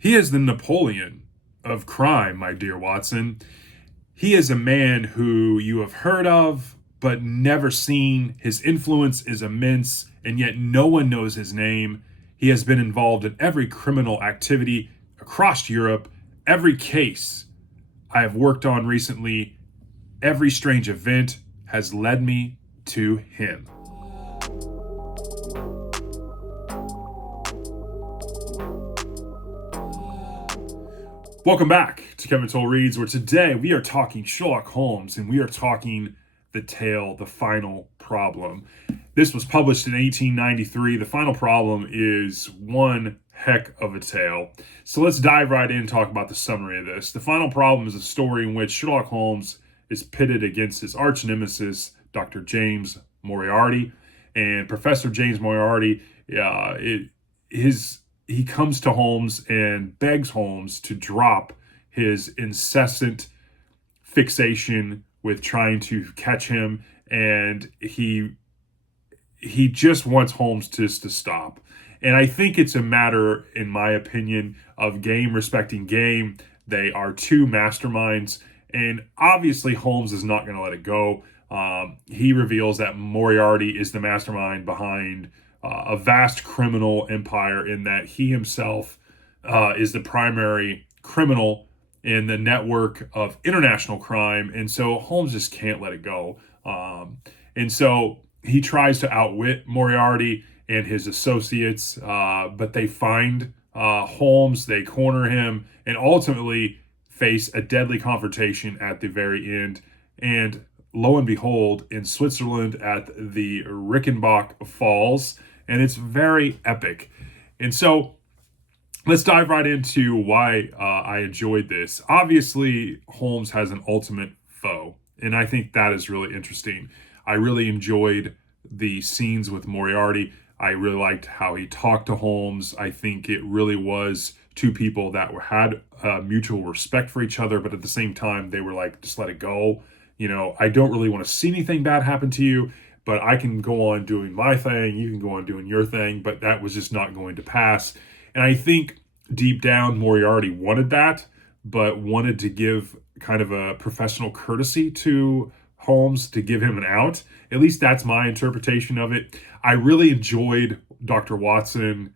He is the Napoleon of crime, my dear Watson. He is a man who you have heard of, but never seen. His influence is immense, and yet no one knows his name. He has been involved in every criminal activity across Europe, every case I have worked on recently, every strange event has led me to him. Welcome back to Kevin Toll Reads, where today we are talking Sherlock Holmes and we are talking the tale, The Final Problem. This was published in 1893. The Final Problem is one heck of a tale. So let's dive right in and talk about the summary of this. The Final Problem is a story in which Sherlock Holmes is pitted against his arch nemesis, Dr. James Moriarty. And Professor James Moriarty, he comes to Holmes and begs Holmes to drop his incessant fixation with trying to catch him, and he just wants Holmes just to stop. And I think it's a matter, in my opinion, of game respecting game. They are two masterminds, and obviously Holmes is not going to let it go. He reveals that Moriarty is the mastermind behind a vast criminal empire, in that he himself is the primary criminal in the network of international crime. And so Holmes just can't let it go. And so he tries to outwit Moriarty and his associates, but they find Holmes, they corner him, and ultimately face a deadly confrontation at the very end. And lo and behold, in Switzerland at the Rickenbach Falls, and it's very epic. And so let's dive right into why I enjoyed this. Obviously, Holmes has an ultimate foe, and I think that is really interesting. I really enjoyed the scenes with Moriarty. I really liked how he talked to Holmes. I think it really was two people that had mutual respect for each other, but at the same time, they were like, just let it go. You know, I don't really want to see anything bad happen to you, but I can go on doing my thing, you can go on doing your thing, but that was just not going to pass. And I think deep down, Moriarty wanted that, but wanted to give kind of a professional courtesy to Holmes to give him an out. At least that's my interpretation of it. I really enjoyed Dr. Watson.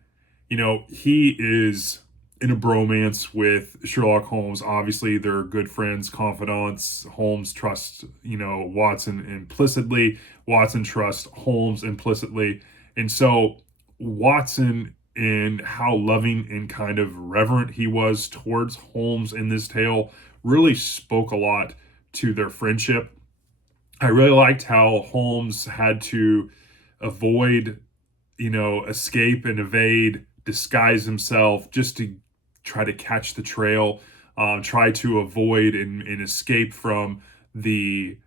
You know, he is in a bromance with Sherlock Holmes. Obviously, they're good friends, confidants. Holmes trusts, Watson implicitly. Watson trusts Holmes implicitly. And so Watson, and how loving and kind of reverent he was towards Holmes in this tale, really spoke a lot to their friendship. I really liked how Holmes had to avoid, escape and evade, disguise himself just to try to catch the trail, try to avoid and escape from the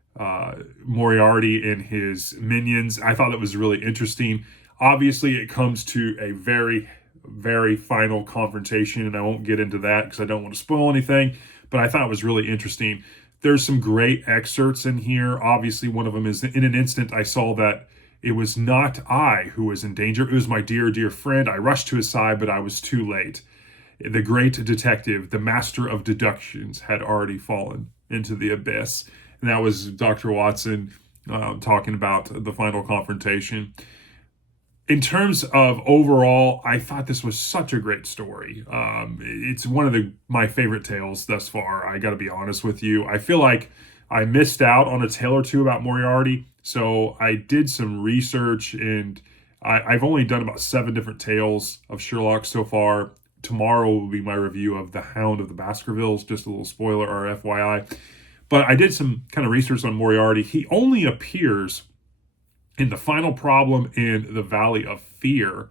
Moriarty and his minions. I thought that was really interesting. Obviously, it comes to a very, very final confrontation, and I won't get into that because I don't want to spoil anything, but I thought it was really interesting. There's some great excerpts in here. Obviously, one of them is, in an instant, I saw that it was not I who was in danger. It was my dear, dear friend. I rushed to his side, but I was too late. The great detective, the master of deductions, had already fallen into the abyss. And that was Dr. Watson talking about the final confrontation. In terms of overall, I thought this was such a great story. It's one of my favorite tales thus far. I got to be honest with you. I feel like I missed out on a tale or two about Moriarty. So I did some research, and I've only done about 7 different tales of Sherlock so far. Tomorrow will be my review of The Hound of the Baskervilles. Just a little spoiler or FYI. But I did some kind of research on Moriarty. He only appears in The Final Problem and The Valley of Fear.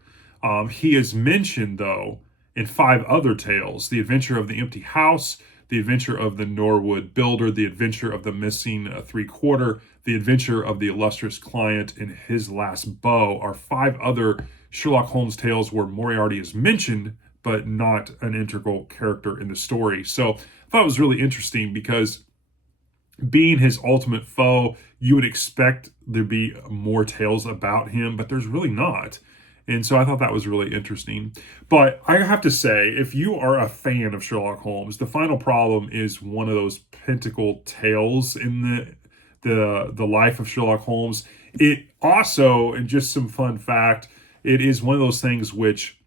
He is mentioned, though, in 5 other tales: The Adventure of the Empty House, The Adventure of the Norwood Builder, The Adventure of the Missing Three-Quarter, The Adventure of the Illustrious Client, and His Last Beau are 5 other Sherlock Holmes tales where Moriarty is mentioned, but not an integral character in the story. So I thought it was really interesting because, being his ultimate foe, you would expect there be more tales about him, but there's really not. And so I thought that was really interesting. But I have to say, if you are a fan of Sherlock Holmes, The Final Problem is one of those pinnacle tales in the life of Sherlock Holmes. It also, and just some fun fact, it is one of those things which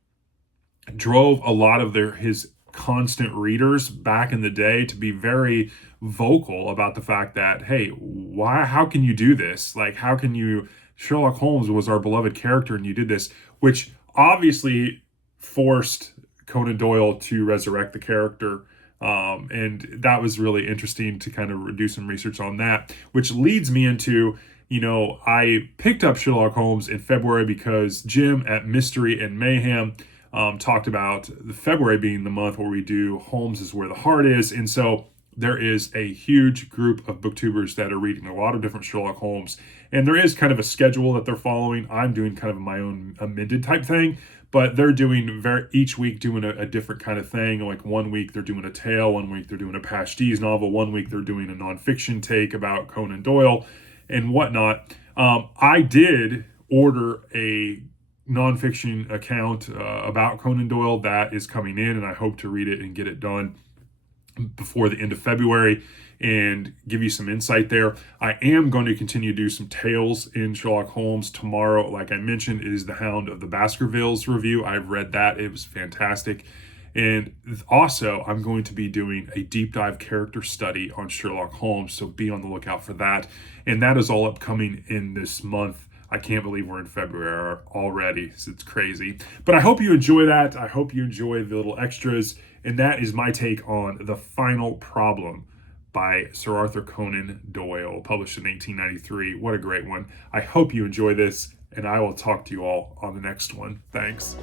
drove a lot of his constant readers back in the day to be very vocal about the fact that, hey, why, how can you do this? Like, how can you, Sherlock Holmes was our beloved character and you did this, which obviously forced Conan Doyle to resurrect the character. And that was really interesting to kind of do some research on that, which leads me into, I picked up Sherlock Holmes in February because Jim at Mystery and Mayhem talked about the February being the month where we do Holmes is Where the Heart Is. And so there is a huge group of booktubers that are reading a lot of different Sherlock Holmes. And there is kind of a schedule that they're following. I'm doing kind of my own amended type thing, but they're doing each week doing a different kind of thing. Like one week they're doing a tale, one week they're doing a pastiche novel, one week they're doing a nonfiction take about Conan Doyle and whatnot. I did order a nonfiction account about Conan Doyle that is coming in, and I hope to read it and get it done before the end of February and give you some insight there. I am going to continue to do some tales in Sherlock Holmes tomorrow. Like I mentioned, it is The Hound of the Baskervilles review. I've read that. It was fantastic. And also, I'm going to be doing a deep dive character study on Sherlock Holmes, so be on the lookout for that. And that is all upcoming in this month. I can't believe we're in February already. It's crazy. But I hope you enjoy that. I hope you enjoy the little extras. And that is my take on The Final Problem by Sir Arthur Conan Doyle, published in 1893. What a great one. I hope you enjoy this, and I will talk to you all on the next one. Thanks.